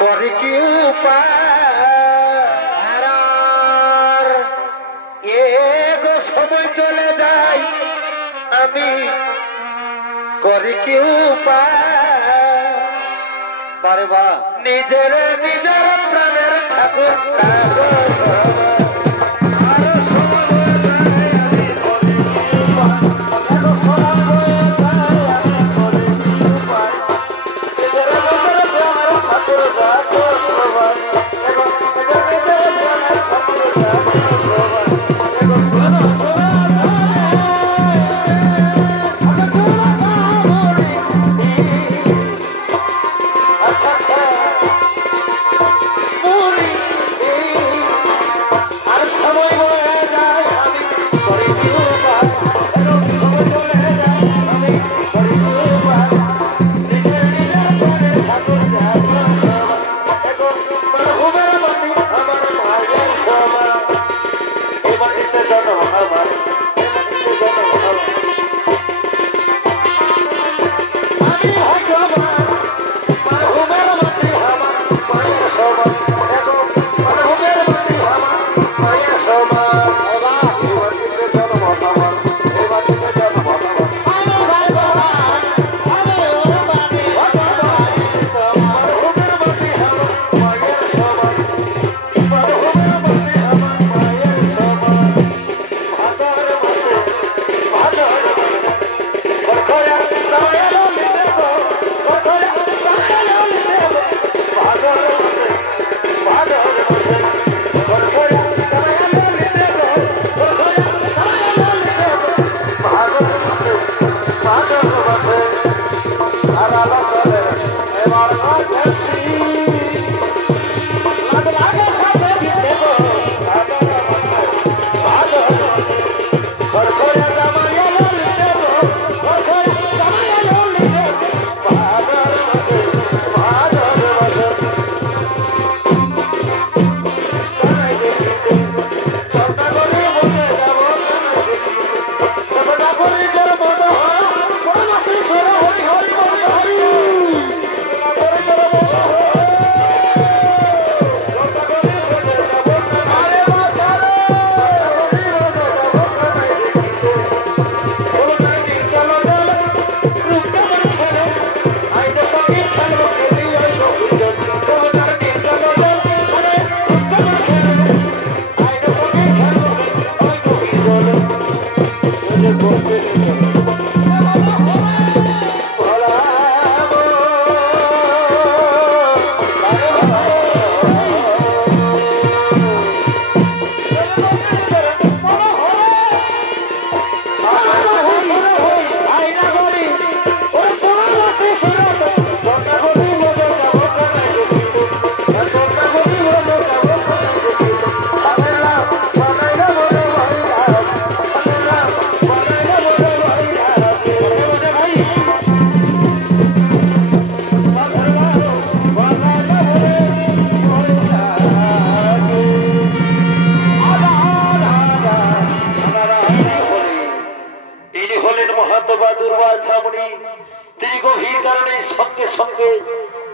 করি কি উপায় এগো সময় চলে যায় আমি করি কি উপায় বারে বা নিজের প্রাণের ঠাকুর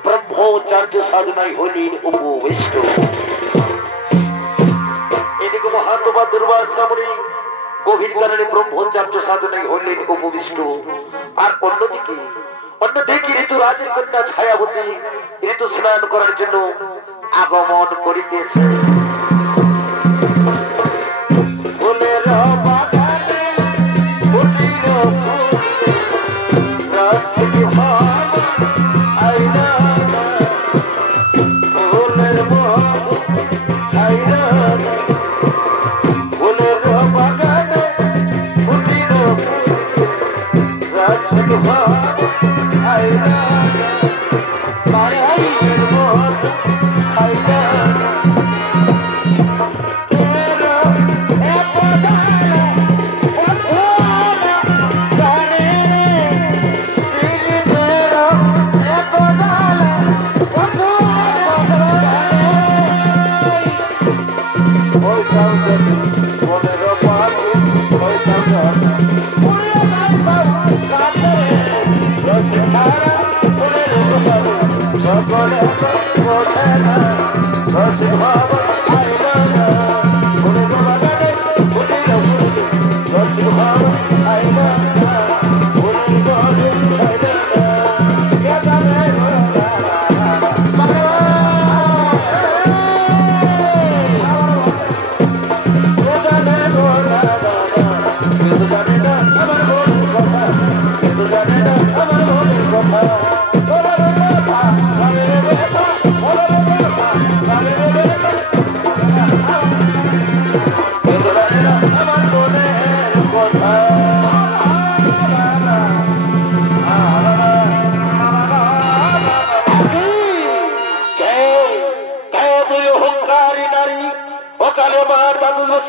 ব্রহ্মচার্য সাধনায় হলেন উপবিষ্ট। এদিকে মহাত্মা দুর্বাসা মুনি গভীর কারণে ব্রহ্মচার্য সাধনায় হলেন উপবিষ্ট। আর অন্যদিকে ঋতুরাজের কন্যা ছায়াবতী ঋতু স্নান করার জন্য আগমন করিতেছে।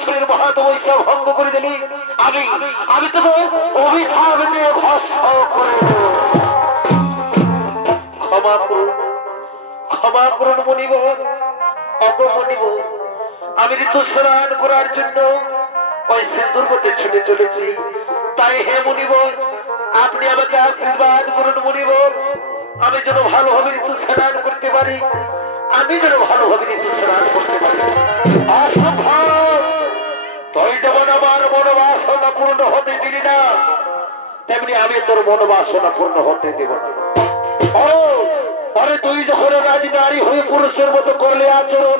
ঈশ্বরের মহাতমস্যা ভঙ্গ করে দিলি, আমি আমি তো অভিশাপ দিয়ে ভস্ম করে দেব। ক্ষমা করুন, ক্ষমা করুন মুনিবর, অগমনিবর। আমি ঋতু স্নান করার জন্য ওই সিন্ধুর পথে ছুটে চলেছি, তাই হে মুনিবর আপনি আমাকে আশীর্বাদ করুন মুনিবর, আমি যেন ভালোভাবে ঋতু স্নান করতে পারি, আমি যেন ভালোভাবে ঋতু স্নান করতে পারি। অসম্ভব, তুই যেমন আমার মনোবাসনা পূর্ণ হতে দিলি না, তেমনি আমি তোর মনোবাসনা পূর্ণ হতে দেব না। আরে তুই যখন রাজি নারী হয়ে পুরুষের মতো করলে আচরণ,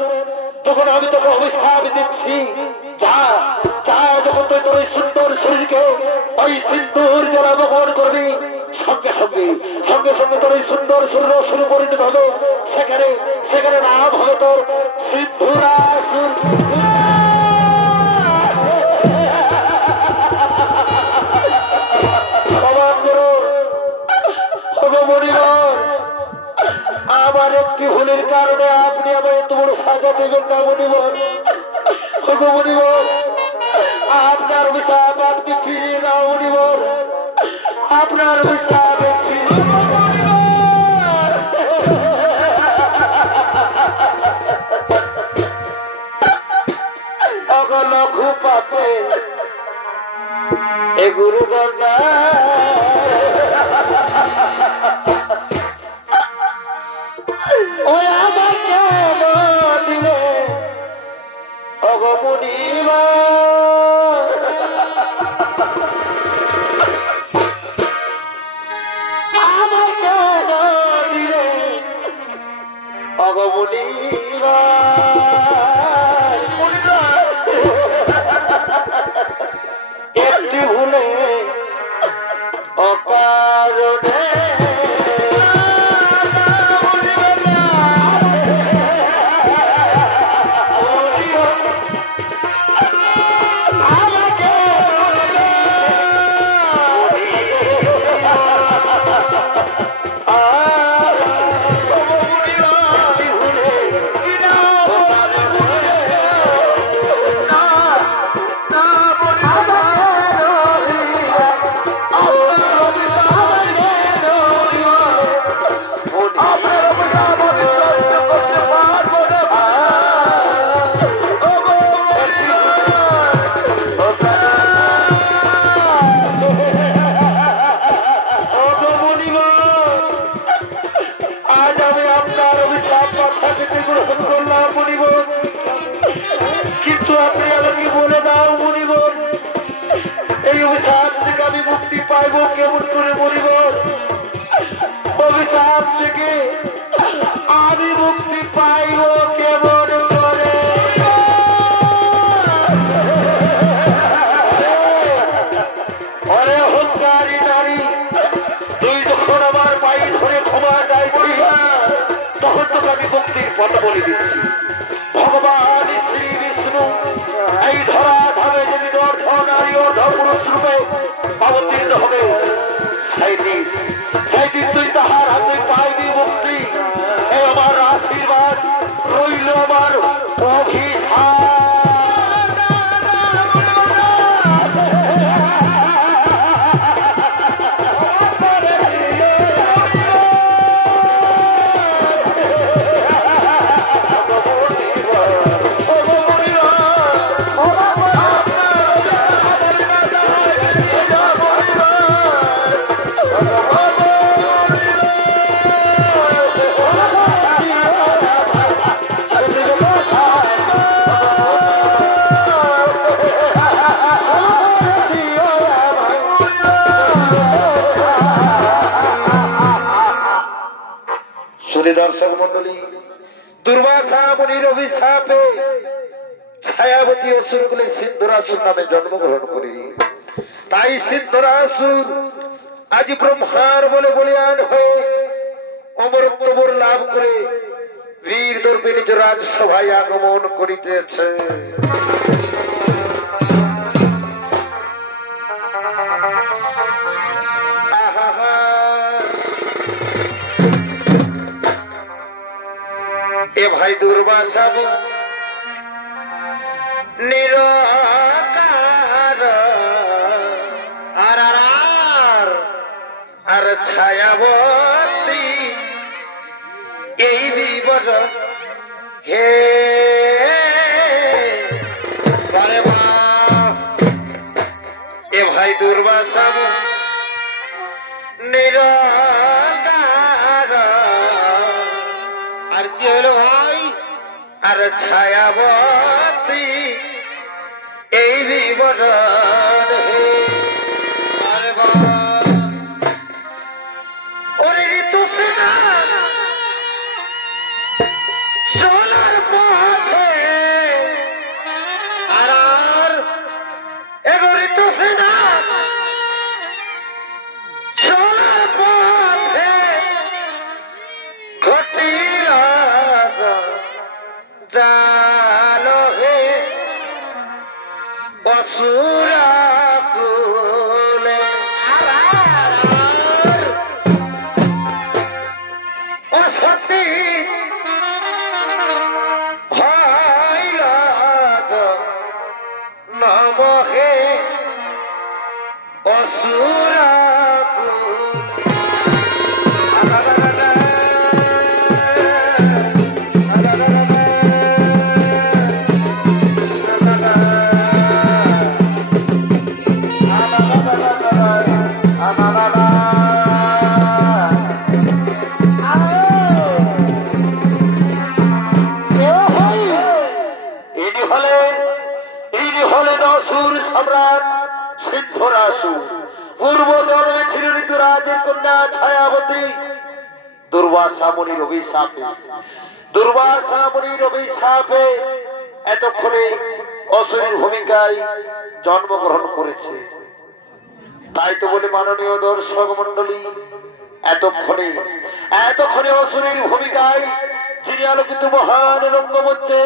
তখন আমি তোকে অভিশাপ দিচ্ছি। যা যা, যখন তুই তোর সুন্দর শরীরকে ওই সিন্দুর জলা বহন করবি, সঙ্গে সঙ্গে সঙ্গে সঙ্গে তোর এই সুন্দর শরীর শুরু পরিণত হবে, সেখানে সেখানে নাম হবে তোর সিন্ধুরাসুর। আমার একটি ভুলের কারণে আপনি আমার এত বড় সাজা দেবেন না মনিবর। মনিবর আপনার অভিশাপ আপনি ফিরিয়ে নাও মনিবর, আপনার অভিশাপ ফিরিয়ে লঘু পাবে এ গুরুদণ্ডা। ওই আমাকে দিলে অগমনিবা, আমাকে দিলে অগমনিবা। একটি ভুলে অকারণে অভিশাপ থেকে আমি মুক্তি পাইব কেমন করে? অরে অহংকারী নারী, তুই যখন আমার পায়ে ধরে ক্ষমা চাইছি না, তখন তোকে আমি মুক্তির পথ বলে দিচ্ছি। ভগবান শ্রী বিষ্ণু এই ধরা ধামে যদি অর্ধ নারী অর্ধ পুরুষ রূপে অবতীর্ণ হবে, সেইদিন তুই তাহার হাতে পাইবি মুক্তি। এই আমার আশীর্বাদ রইল আমার অভিশাপ। দর্শক মন্ডলী, দুর্বাসা মুনির অভিশাপে ছায়াবতী অসুরগুলি সিন্ধুরাসুর নামে জন্মগ্রহণ করে, তাই সিন্ধুরাসুর আজ ব্রহ্মার বলে বলিয়ান হয়ে অমরত্ব লাভ করে বীর দর্পে নিজ রাজসভায় আগমন করিতেছে। এ ভাই দুর্বাসা নিরকার আর আর আর আর ছায়াবতী এই বিবর হে আরে বাপ এ ভাই দুর্বাসা নিরকার আর কি হলো ভাই আর ছায়াবতী এই বিবরণ হে আরে বাপ ওরে ঋতু সেনা সোনার পথে আর এগো ঋতু সেনা সোনার পথে ঘটিল জালো হে অসুরা কুলে অসতী হইল নমহে অসুরা সম্রাট সিদ্ধরাসু পূর্ব জন্মে ছিল ঋতুরাজের কন্যা ছায়াবতী দুর্বাসা মুনির অভিশাপে এতক্ষণে অসুরীর ভূমিকায় জন্মগ্রহণ করেছে। তাই তো বলে মাননীয় দর্শক মন্ডলী এতক্ষণে অসুরীর ভূমিকায় যিনি আলোকিত মহান রঙ্গমঞ্চে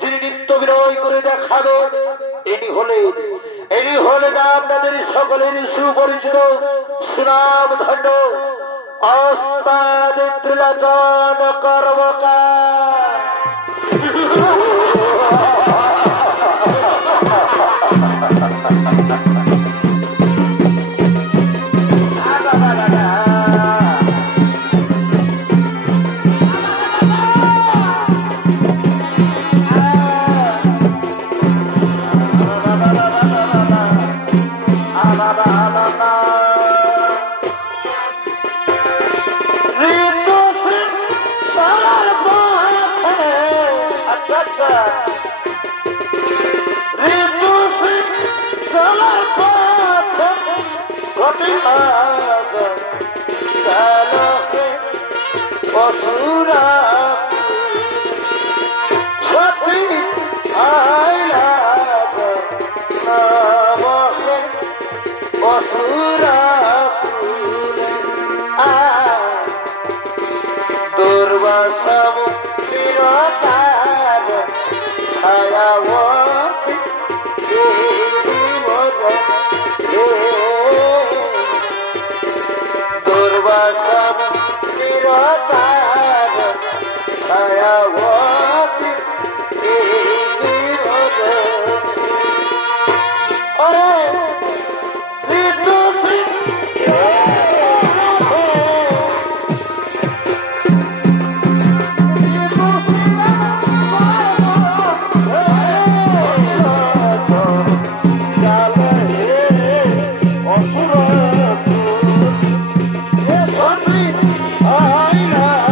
যিনি নৃত্য বিনয় করে দেখাবেন ইনি হলেন আপনাদের সকলের সুপরিচিত সুনাম ধন্য ওস্তাদ ত্রিলোচন কর্মকার। I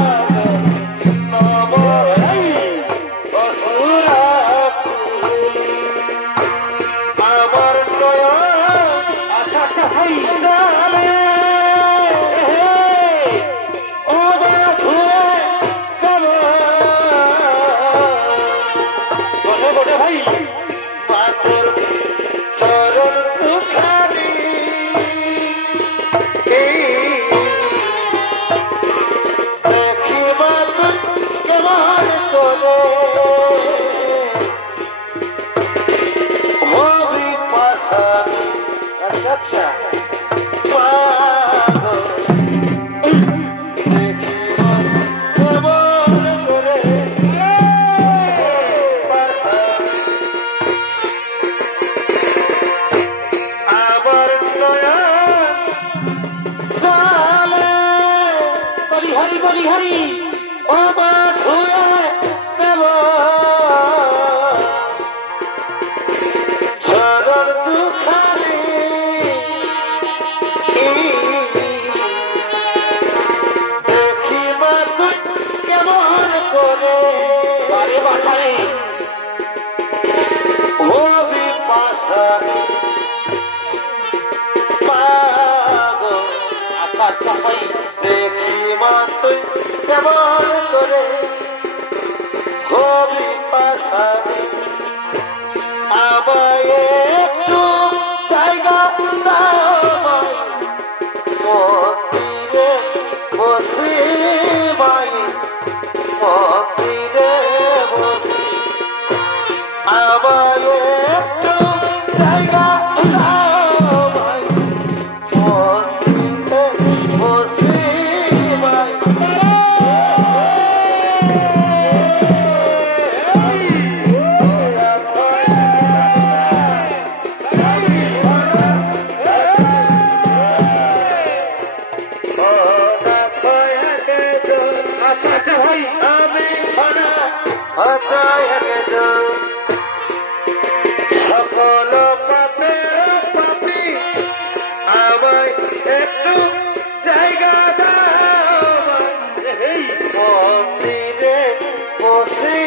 বলিহারি ও মা ধুয়ে দেব চরণ দুখানি দেখি মা তুই কেমন করে বারে বাসারে হবি পাশা পাগো আচ্ছা আচ্ছা ভাই দেখি মা তুই কেমন করে হবি পাশা আমায় একটু জায়গা দাও মন্দিরে বসি মাই মন্দিরে বসি আমায় একটু জায়গা দাও মাই মন্দিরে বসি মাই সকল পাপের পাপি আমায় একটু জায়গা দাও মন্দিরে বসি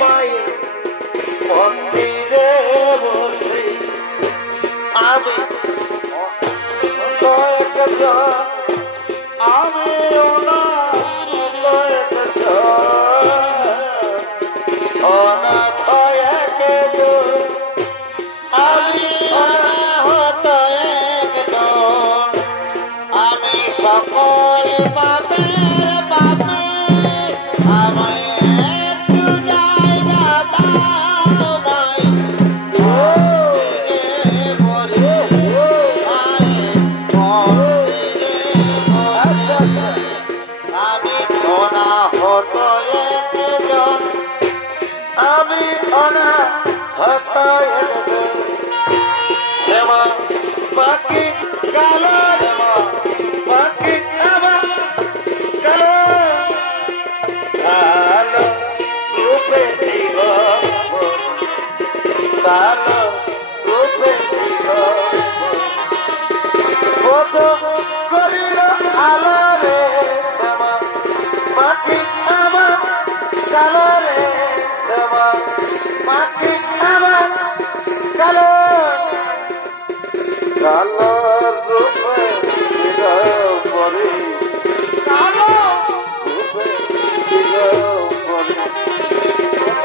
মাই মন্দিরে বসি আমি আমি আমি সকল পাপের পাপে আমায় একটু জায়গা দাও ভাই মন্দিরে বসে ভাই মন্দিরে বসে আমি সোনা হতো একজন আমি অনা হতায় শ্যামা বাকি কালো বাকি আমার কালো কালো রূপে দিব কালো রূপে দিব কত করিল আলো রে শ্যামা বাকি আমার কালো রে শ্যামা বাকি আমার কালো কালো রূপে দিব পরি কালো রূপে দিব পরি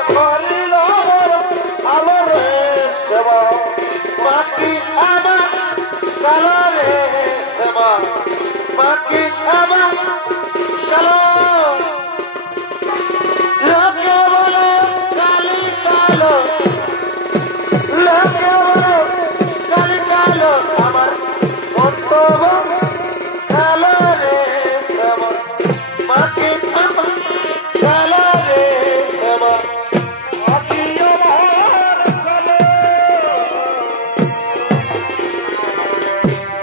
করিল আলো রে শ্যামা বাকি আমার কালো রে শ্যামা বাকি আমার কালো লোকে বলে কালি কালো লোকে বলে কালি কালো আমার মন্তব্য কালো রে শ্যামা বাকি আমার কালো রে শ্যামা বাকি আমার কালো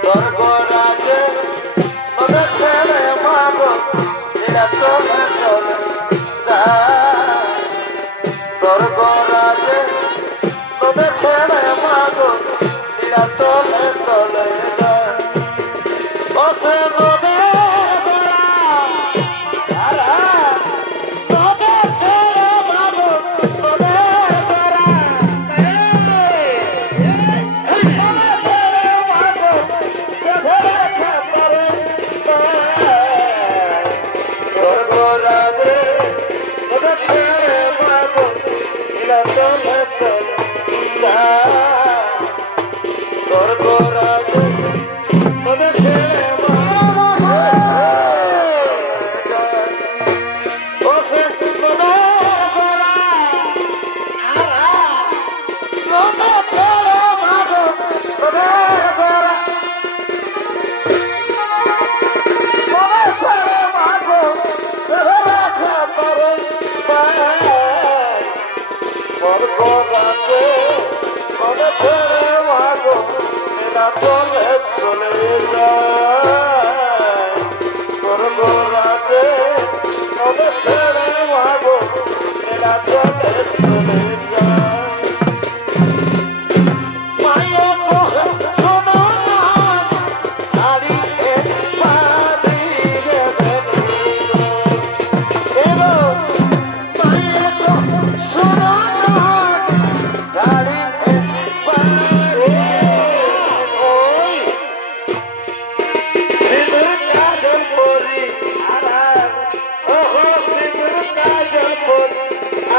স্বর্গরাজে নদে ছেড়ে মাগো এরা চলে চলে যায় স্বর্গরাজে নদে ছেড়ে মাগো এরা চলে চলে যায় বসে নদে স্বর্গরাজে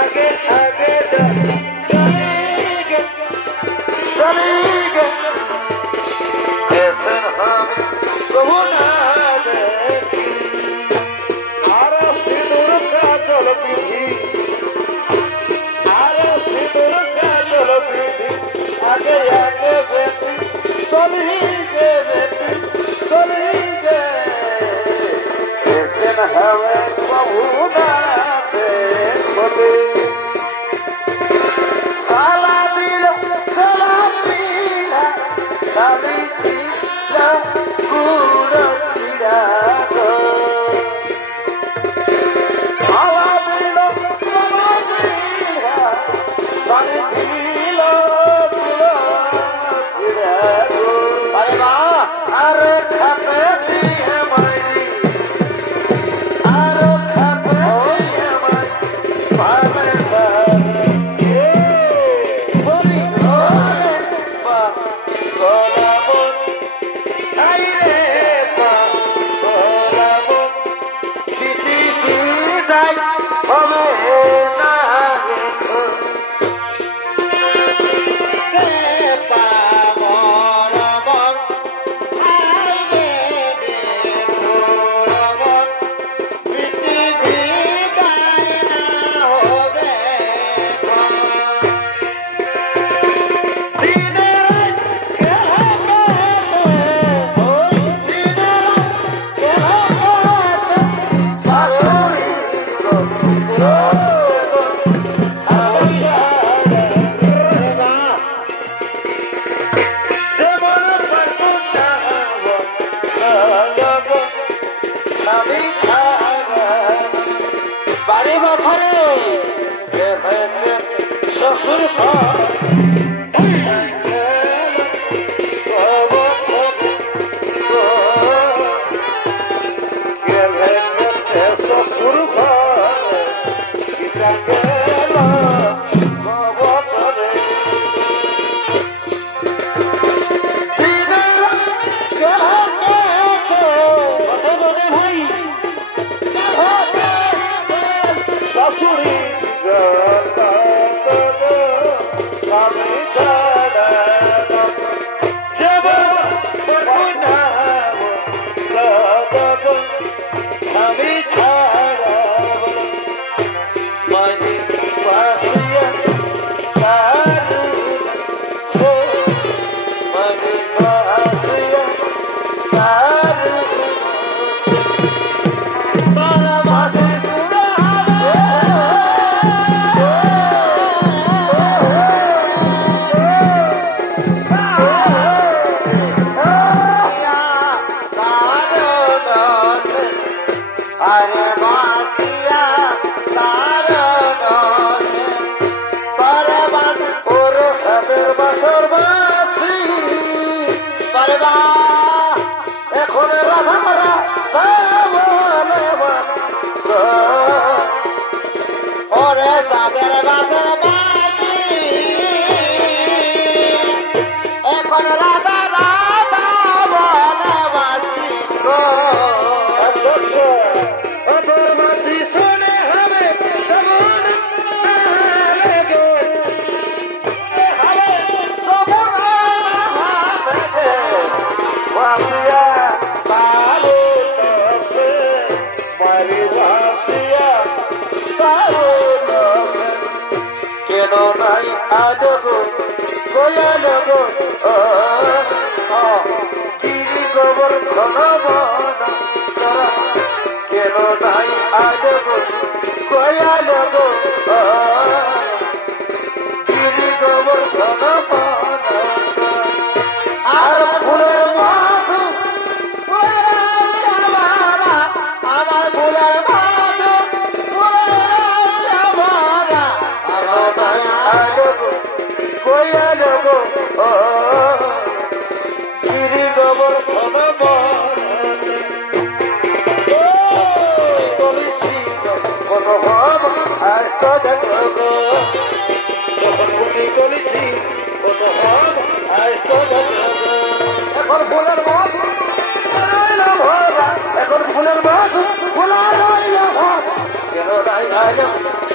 आगे आगे चलेंगे ऐसे हम कबू ना देखी आरा सिंदूर का जल पीधी आरा सिंदूर का जल पीधी आगे आगे बेटी चलेंगे ऐसे हमें कबू ना देखोगे साला दिलो साली दिला गुड़ चिड़ा गो साला दिलो साली दिला गुड़ चिड़ा गो अरे वाह अरे खाते दी है मायरी अरे खाते दी है मायरी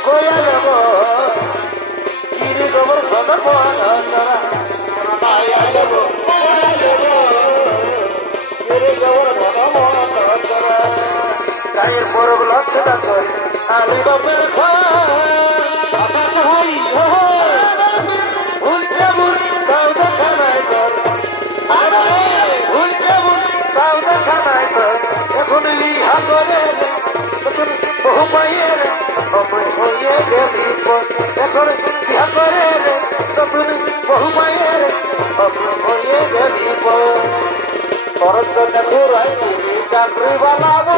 কয়া যাব কিরে গোবর ঘন মনরা মায়া যাব কিরে গোবর ঘন মনরা গায়ের পরব লক্ষটা করি আমি বাপের ঘর ভাই ভুলকে ভুল তাও দেখা নাই তোর ভুলকে ভুল তাও দেখা নাই তোর এখন ইহা করে বহু পাইয়ের অপয় হয়ে গেলি এখন ইহা করে তখন বহু পাইয়ের অপয় হয়ে গেলি তোর জন্য ঘুরাই চাকরি বানাবো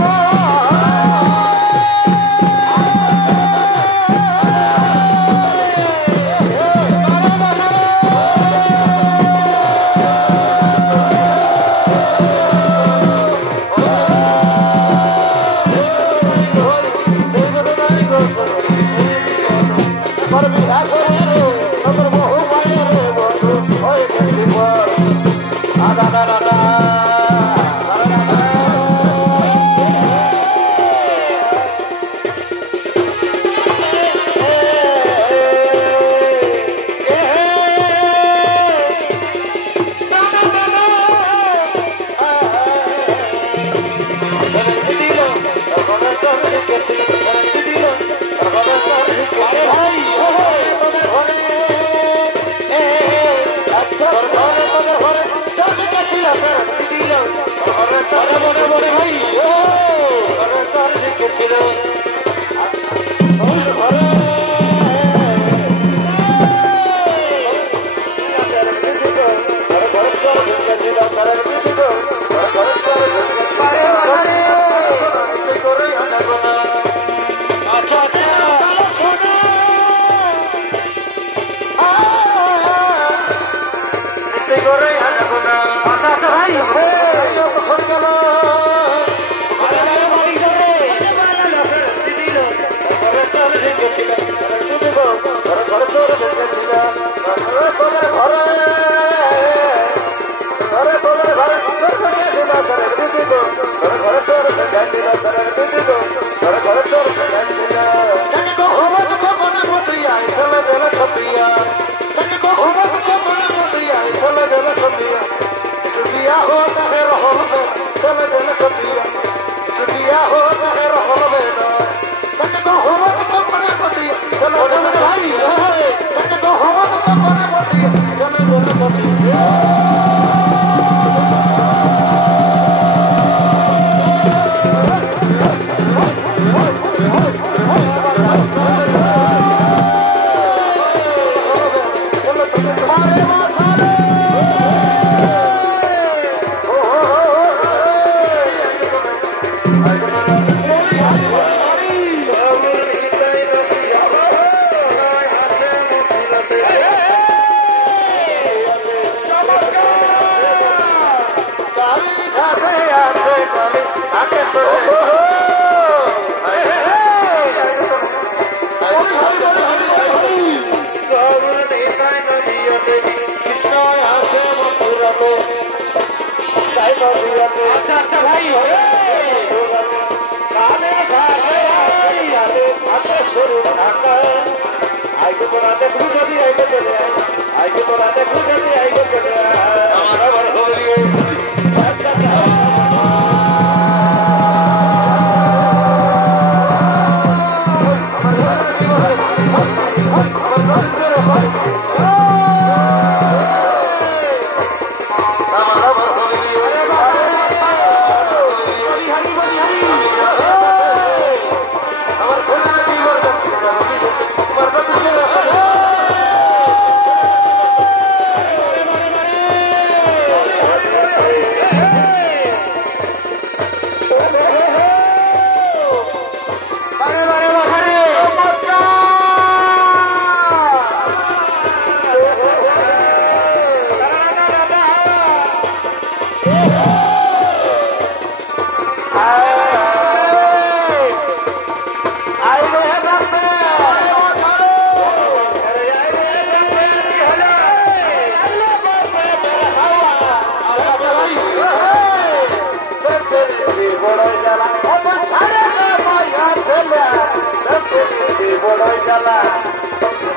বড়ই জ্বালা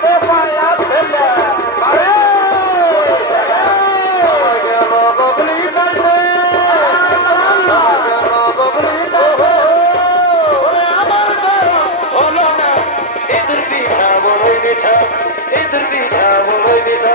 এ পায়া ছেলে আরে গেল গগলি কাটে গগলি কাটে আমার হলো না এদের পিঠা বড়ই মিঠা এদের পিঠা বড়ই মিঠা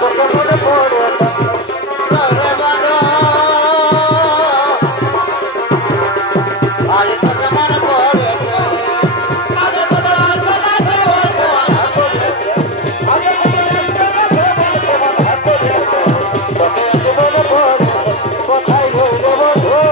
তোকে মনে পড়ে রে বাবা আজ তোকে মনে পড়ে আগে তোকে কোথায় বলবো বন্ধু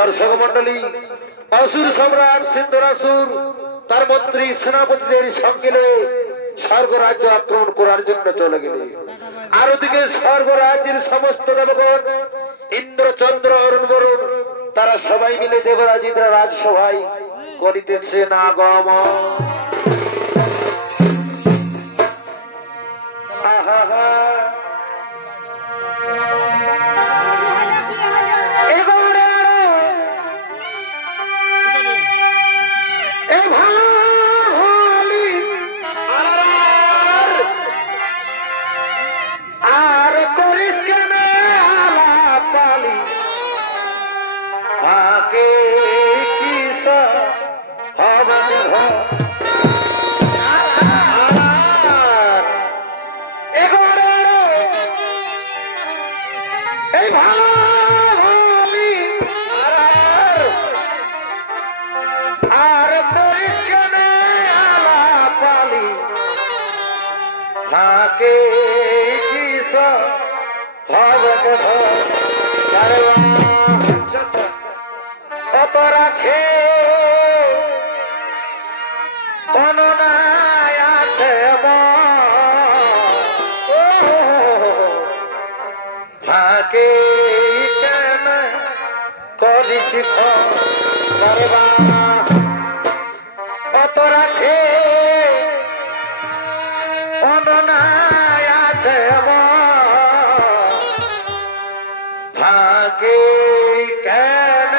দর্শক মন্ডলী অসুর সম্রাট সিন্ধুরাসুর তার মন্ত্রী সেনাপতিদের সঙ্গে স্বর্গরাজ্য আক্রমণ করার জন্য চলে গেল। আর ওদিকে স্বর্গরাজ্যের সমস্ত দেবগণ ইন্দ্র চন্দ্র অরুণ বরুণ তারা সবাই মিলে দেবরাজিরা রাজসভায় করিতেছে না গম। আহা আছে গণনায় আছে ভাগে কেন করিস অতর আছে গণনায় আছে ভাগে কেন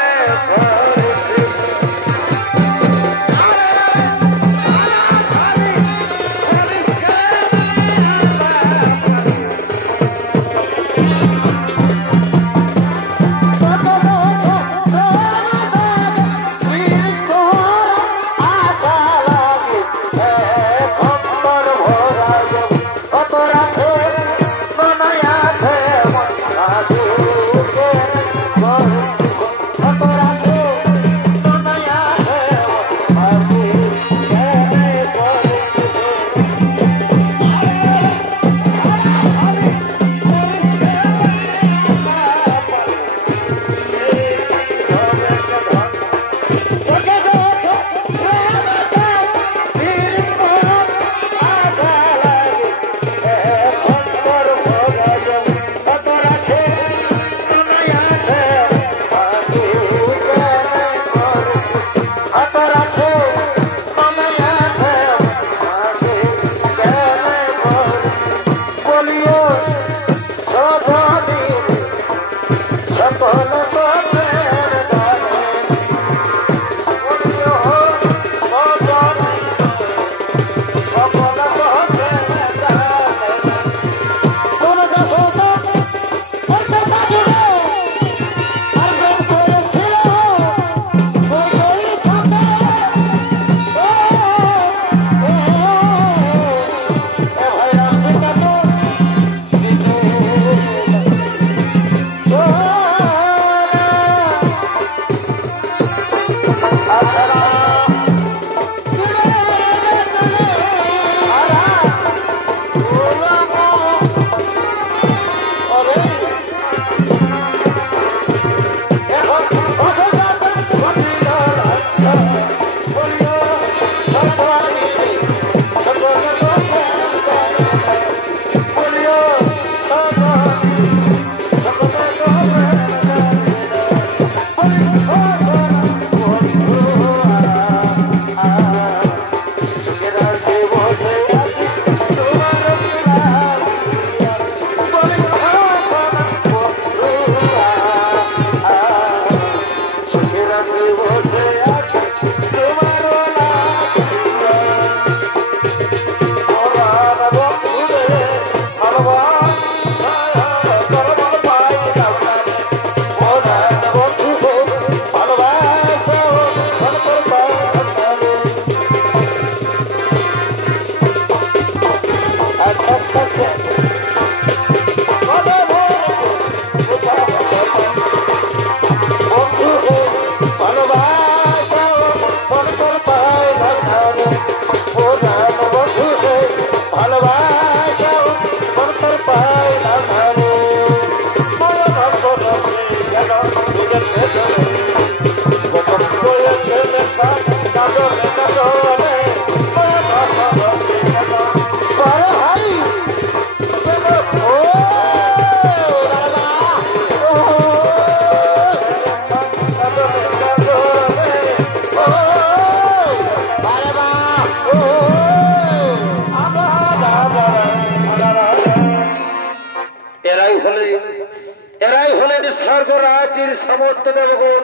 এরাই হলেন স্বর্গরাজ্যের সমস্ত দেবগণ।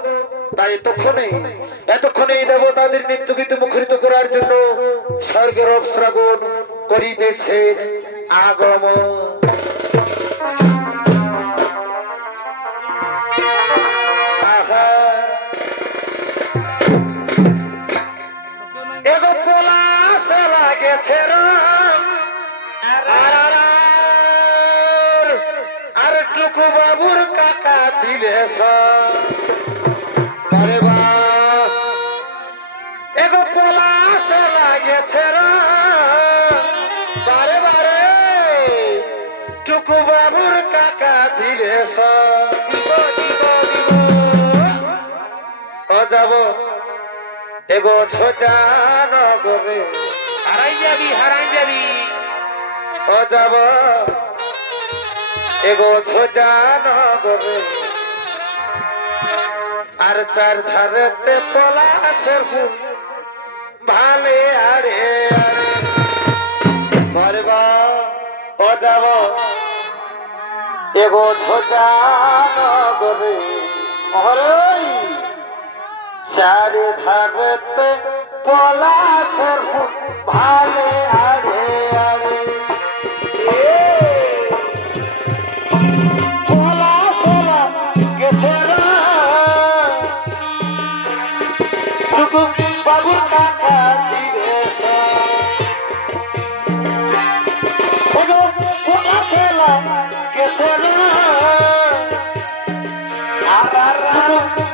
তাই এতক্ষণে দেবতাদের নৃত্য গীত মুখরিত করার জন্য স্বর্গের অপ্সরাগণ করিতেছে আগমন। এগো পলাশ লাগেছে আর টুকু বাবুর কাকা দিলে এগো পলাশ লাগেছে বারে বারে টুকু বাবুর কাকা দিলে যাব এগো ছোটা নগরে হারাই যাবি ও যাব এগো ছোটা নগরে আর চার ধারেতে পলাশের ফুল ভালে আরে আরে মরবা ও যাব এগো ছোটা নগরে চারি ধারেতে পলাশের ফুল ভালে আরে আরে বাবু কাকা দিবেশ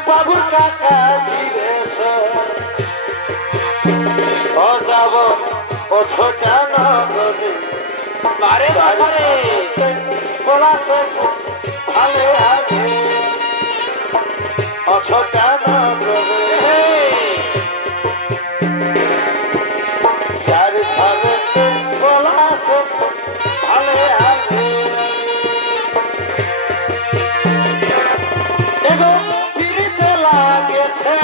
বাবুর কাকা দিবেশ ও যাব ও ছোটা নগরে বারে বারে ভালো আছে ও ছোটা নগরে চারি ধারেতে পলাশের ভালো আছে এগো ফিরিতে লাগেছে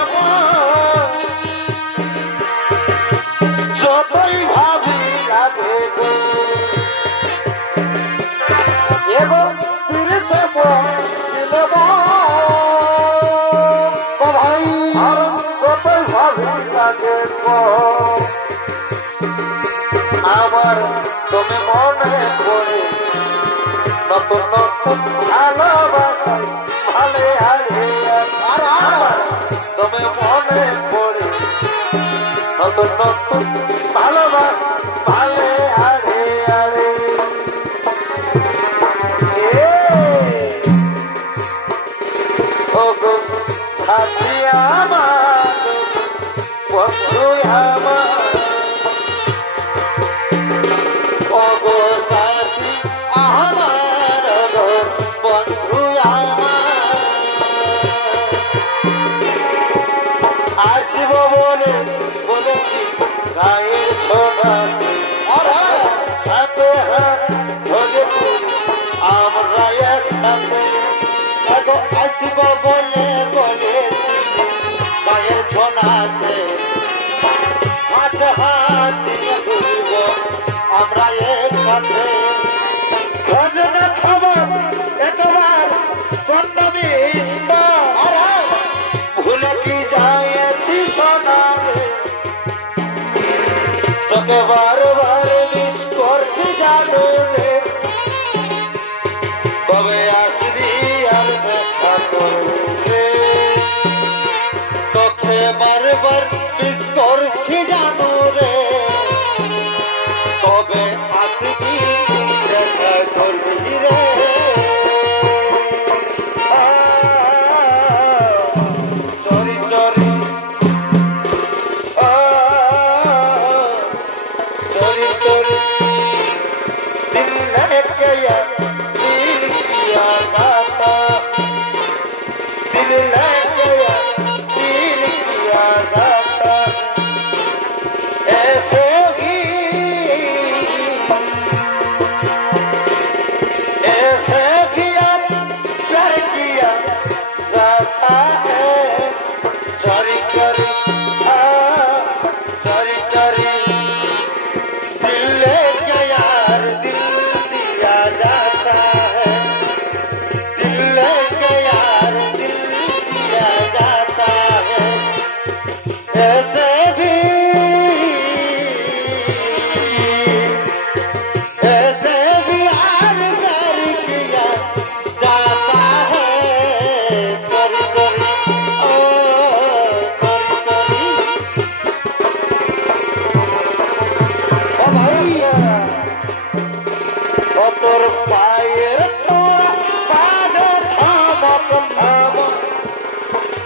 যতই ভাবি লাগে গো এগো ফিরিতে দিলে ভাই যতই ভাবি লাগে গো আমার তুমি মনে করে নতুন নতুন ভালোবাসা ভালে আরে আর তুমি মনে করে নতুন নতুন ভালোবাসা ভালে আরে আরে ও গো সাথী আমার বন্ধু আমার ও গো সাথী আমার বন্ধু আমার আসব বলে বলেছি গায়ের ছোটা হাতে হাত ধরে আমরা একসাথে আসব বলে বলেছি গায়ের ছোনাতে হাতে হাত দিয়ে ঘুরব আমরা একসাথে ভজনা খবর একবার কন্নমি ভুলে কি যাইছি সোনারে তোকে বারবার মিস করছি জানো রে কবে আসবি আর দেখা করবে তোকে বারবার মিস করছি জানো রে কবে আসবি দেখা করবি রে চরি চরি चोरी चोरी दिल है गया दिल किया दाता दिल है गया दिल किया दाता ऐसे ही आप प्यार किया जाता है चोरी चोरी चोरी चोरी তোর পায়ের তোরা কাঁধে থামক থাম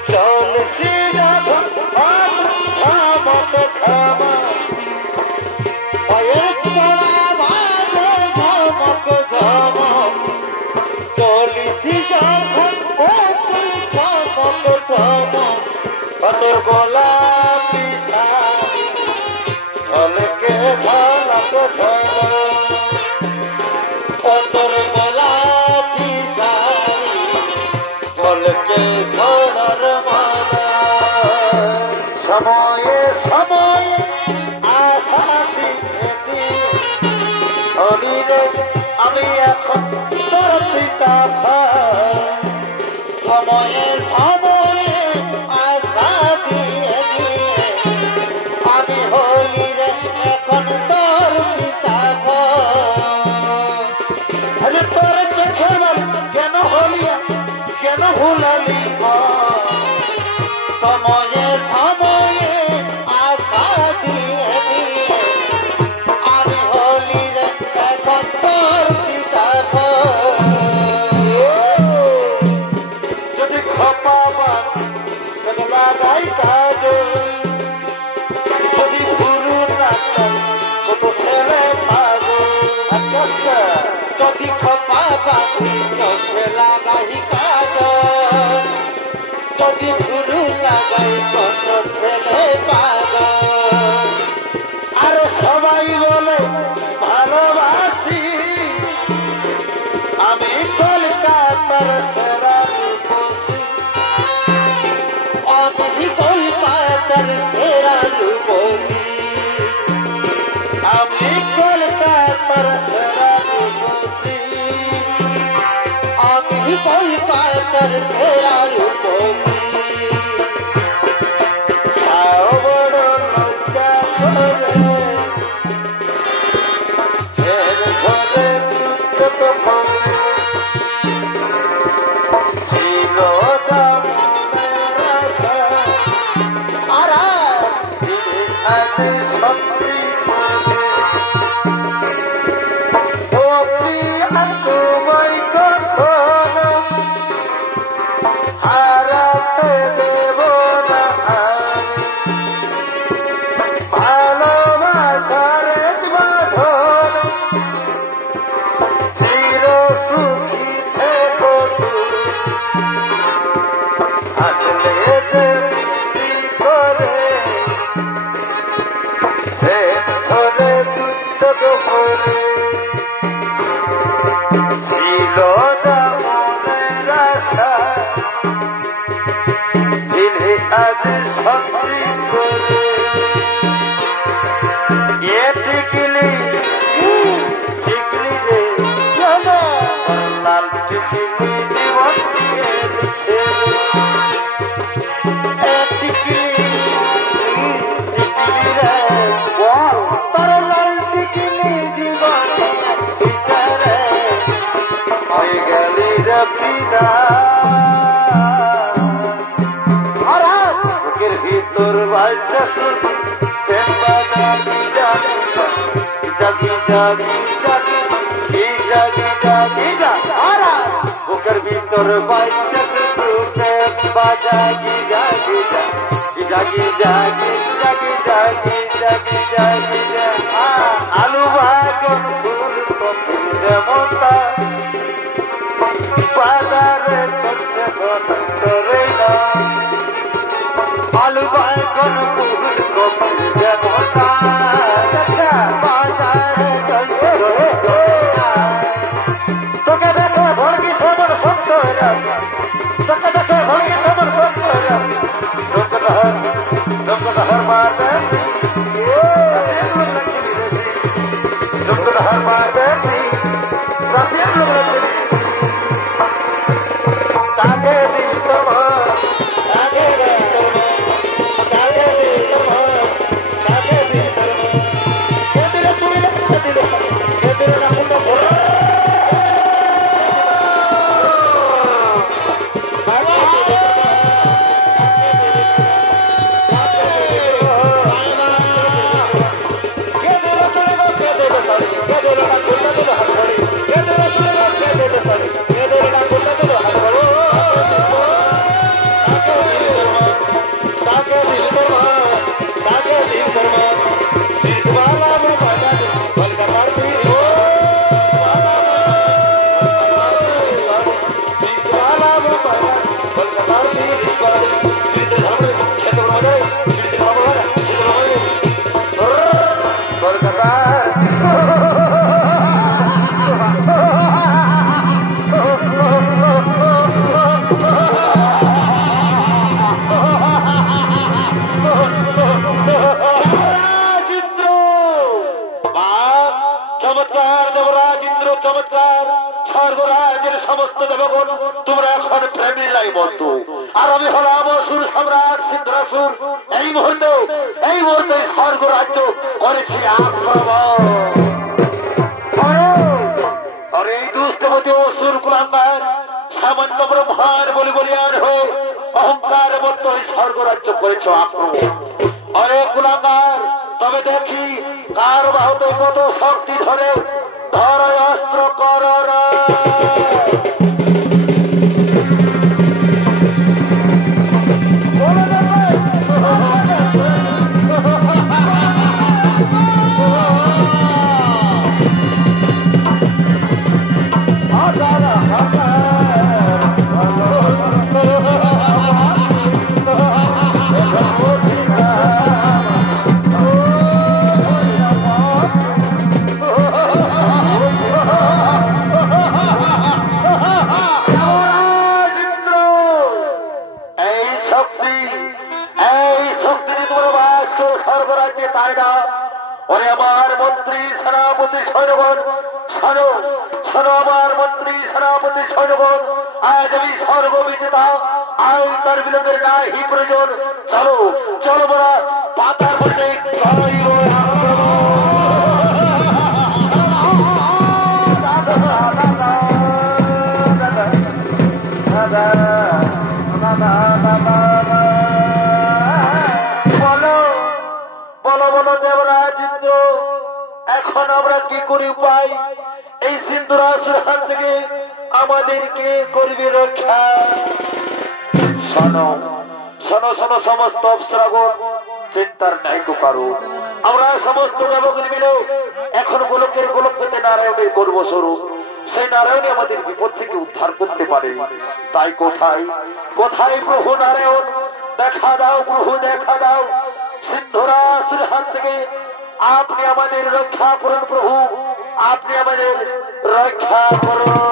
চলছি যখন থামক থাম পায়ের তোরা বাজে ঝমক ঝমক চলছি যখন থামক থামক তোর গোলাপি শাড়ি ঝলকে ঝলক তোর গোলাপি শাড়ি ঝলকে ঝলর মালা সময়ে সময়ে আশা দিতে হলিরে আমি এখন তোর পিতা সময়ে সময়ে আশা দিয়ে আমি হলিরে এখন তোর পিতা আরে তোর চোখে কেন হলিয়া কেন ভুলালি সময়ে সময়ে আশা দিয়ে আমি হলিরে এখন তোর পিতা যদি খপাবা কেন লাগাই কাজে যদি ভুরু না কত ছেলে পাবো আচ্ছা যদি খপাবা চোখে লাগাই কাজে যদি ভুরু লাগাই কত ছেলে পাবো আর সবাই বলে ভালোবাসি আমি কলকাতার সেরা রূপসী আমি কলকাতার সেরা রূপসী আমি কলকাতার সেরা রূপসী আমি কলকাতার সেরা রূপসী বড় লজ্জা করে ছোট ছিল আর সত্যি তোমায় কখন হারাতে দেব না ভালোবাসার বাঁধন চির সুখী থেকো আসলে যে করে ধরে দুঃখ ভরে ছিল না মনের আশা দিলে আজ সত্যি করে এ টিকলি টিকলি রে লাল টিকলি জীবন দিয়ে দিচ্ছে টিকলি টিকলি রে বল তোর লাল টিকলি জীবন বিচারে হয়ে গেলি রে পিতা বুকের ভিতর বাচ্চা শুধু জাগি জাগি জাগি জাগি জাগি জাগি বুকের ভিতর বাচ্চা শুধু জাগি জাগি জাগি জাগি জাগি জাগি জাগি জাগি আলু বাগন ফুল কপি যেমন বাজারে চলছে ধরে না আলু বাগন ফুল কপি যেমন বাজারে চলছে তোকে দেখো ভর্গি সবর সত্য তোকে দেখো ভর্গি সবর সত্য হর মাতে হর মাতে তাকে সমস্ত দেবগণ তোমরা এখন প্রেমী লাই বন্ধু আর আমি হলাম অসুর সম্রাট সিন্ধুরাসুর এই মুহূর্তে স্বর্গ রাজ্য করেছি আক্রমণ আর এই দুষ্টমতি অসুর কুলাঙ্গার সামান্য ব্রহ্মার বলিয়ার হয়ে অহংকার মত স্বর্গ রাজ্য করেছ আক্রমণ অরে কুলাঙ্গার তবে দেখি কার বাহুতে কত শক্তি ধরে ধর অস্ত্র কর আমার মন্ত্রী সেনাপতি সৈন্যগণ শোনো শোনো আমার মন্ত্রী সেনাপতি সৈন্যগণ আজ আমি স্বর্গ বিজেতা আজ তার বিলম্বের নাহি প্রয়োজন চলো চলো বলা পাতার মধ্যে এখন আমরা কি করি উপায় এই সিন্ধুরাসুর হাত থেকে আমাদেরকে করবে রক্ষা শোনো শোনো শোনো সমস্ত অপ্সরাগণ চিন্তার নাই কারো আমরা সমস্ত দেবগণ মিলে এখন গোলক পেতে নারায়ণের গর্বস্বরূপ সেই নারায়ণই আমাদের বিপদ থেকে উদ্ধার করতে পারে তাই কোথায় কোথায় প্রভু নারায়ণ দেখা দাও প্রভু দেখা দাও সিন্ধুরাসুর হাত থেকে আপনি আমাদের রক্ষা করুন প্রভু আপনি আমাদের রক্ষা করুন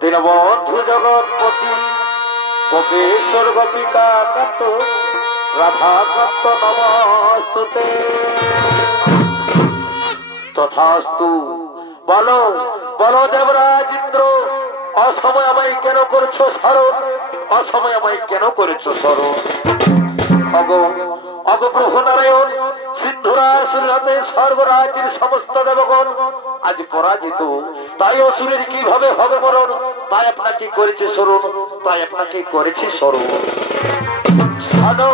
দীনবন্ধু জগৎপতি গোপেশ্বর গোপিকা কান্ত রাধা কান্ত নমস্তুতে তথাস্তু বলো বলো দেবরাজ ইন্দ্র অসময় আমায় কেন করছো স্মরণ অসময় আমায় কেন করেছো স্মরণ অগ প্রভু নারায়ণ সিন্ধুরাসুর হাতে স্বর্গরাজ্যের সমস্ত দেবগণ আজ পরাজিত তাই অসুরের কিভাবে হবে মরণ তাই আপনাকে করেছে স্মরণ তাই আপনাকে করেছে স্মরণ শোনো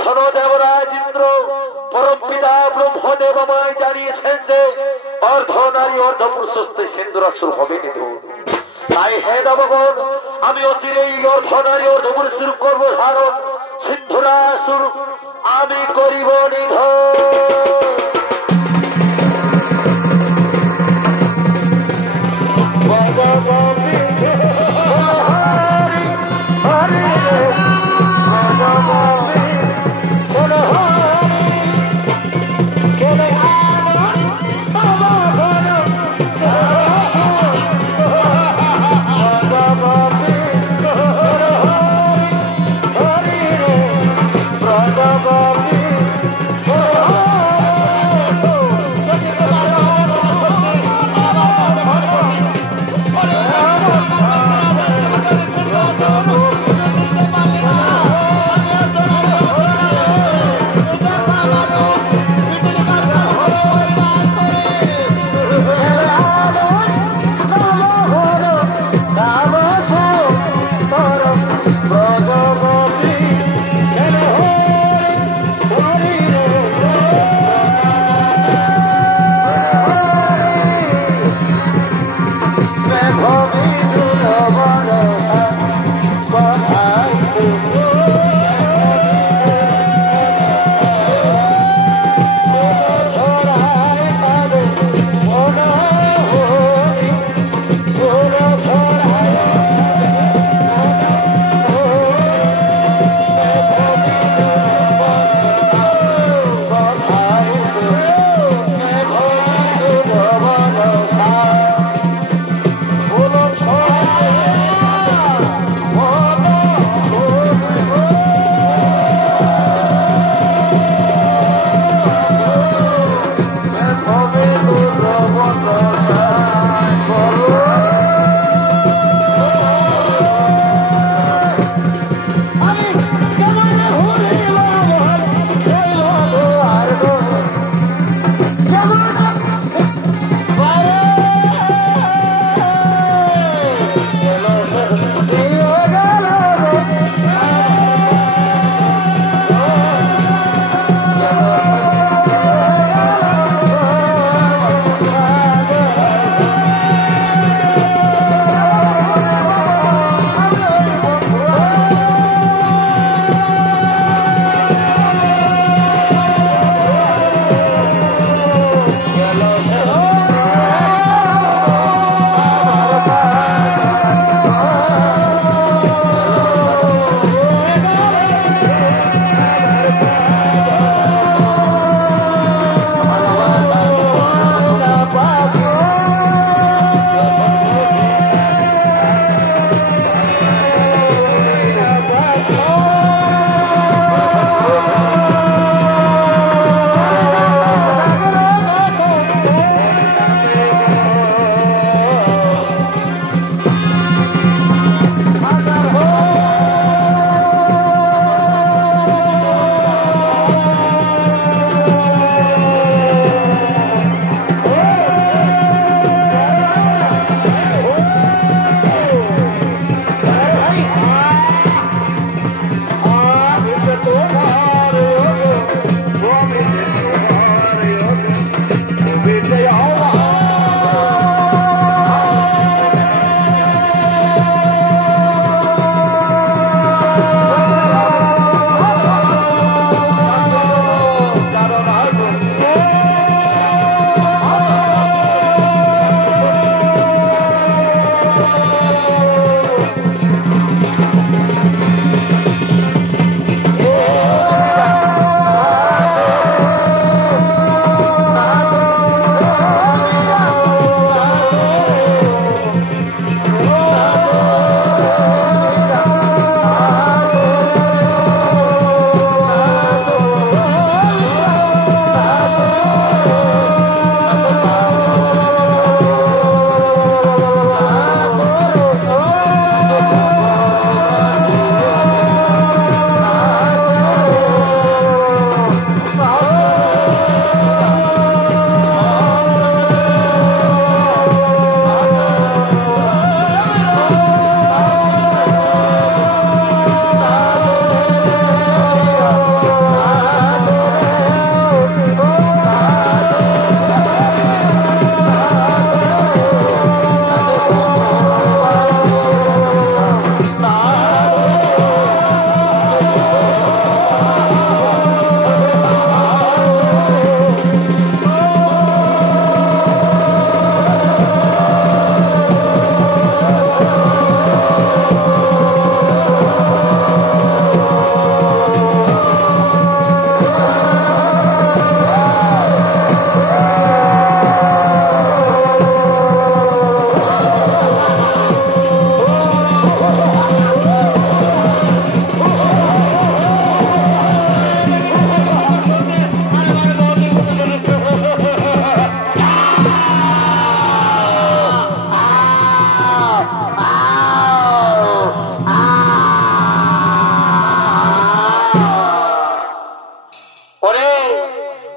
শোনো দেবরাজ ইন্দ্র পরম পিতা ব্রহ্মদেব আমায় জানিয়েছেন যে অর্ধ নারী অর্ধ পুরুষস্থ সিন্ধুরাসুর হবে নিধন তাই হে দেবগণ আমি অচিরেই অর্ধ নারী অর্ধ পুরুষের করব ধারণ সিন্ধুরাসুর আমি করিব নিধন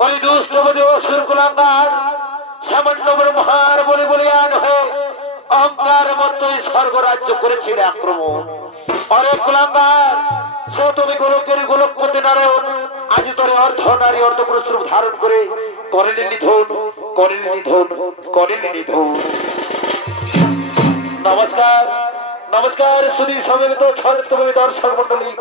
ওই দুষ্টবদী অসুর কুলাঙ্গার সামান্য ব্রহ্মার বলে বলিয়ান হয়ে অহংকার মতোই স্বর্গরাজ্য করেছিল আক্রমণ। অরে কুলাঙ্গার, সে তুমি গোলকের গোলকপতি নারায়ণ আজ তোর অর্ধ নারী অর্ধ পুরুষ রূপ ধারণ করে করেনি নিধন, করেনি নিধন, করেনি নিধন। নমস্কার নমস্কার সুধী সমবেত ছন্দময় দর্শক মন্ডলী,